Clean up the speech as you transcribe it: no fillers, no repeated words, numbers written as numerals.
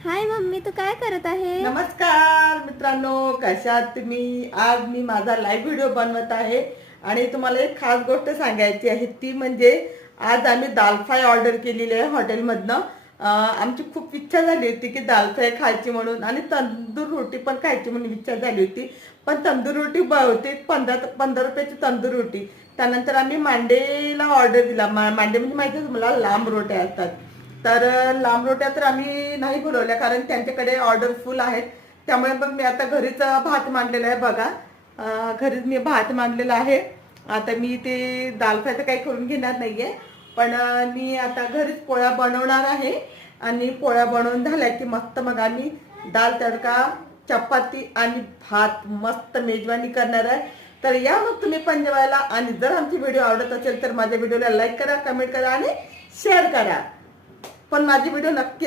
हाय mummy, तू काय करत आहे? नमस्कार मित्रांनो, कशात तुम्ही? आज मी माझा लाईव्ह व्हिडिओ बनवत आहे आणि तुम्हाला एक खास गोष्ट सांगायची आहे, ती म्हणजे आज आम्ही दाल फ्राय ऑर्डर केलेली आहे हॉटेलमधनं. आमची खूप इच्छा झाली होती की दाल फ्राय खायची म्हणून आणि तंदूर रोटी पण खायची म्हणून इच्छा झाली होती. पण तंदूर रोटी होती 15 रुपयाची तंदूर रोटी. त्यानंतर आम्ही मांडेला ऑर्डर दिला. मांडे म्हणजे माहिती आहे तुम्हाला, लांब रोट्या असतात. तर लांब रोट्या तर आम्ही नाही बोलवल्या, कारण त्यांच्याकडे ऑर्डर फुल आहेत. त्यामुळे मग मी आता घरीच भात मांडलेला आहे बघा. घरीच मी भात मांडलेला आहे. आता मी ते दाल फ्राय तर काही करून घेणार नाहीये, पण मी आता घरीच पोळ्या बनवणार आहे. आणि पोळ्या बनवून झाल्या की मस्त मग आम्ही दाल तडका, चपाती आणि भात मस्त मेजवानी करणार आहे. तर या मग तुम्ही पण जेवायला. आणि जर आमची व्हिडिओ आवडत असेल तर माझ्या व्हिडिओला लाईक करा, कमेंट करा आणि शेअर करा. पण माझी व्हिडिओ नक्की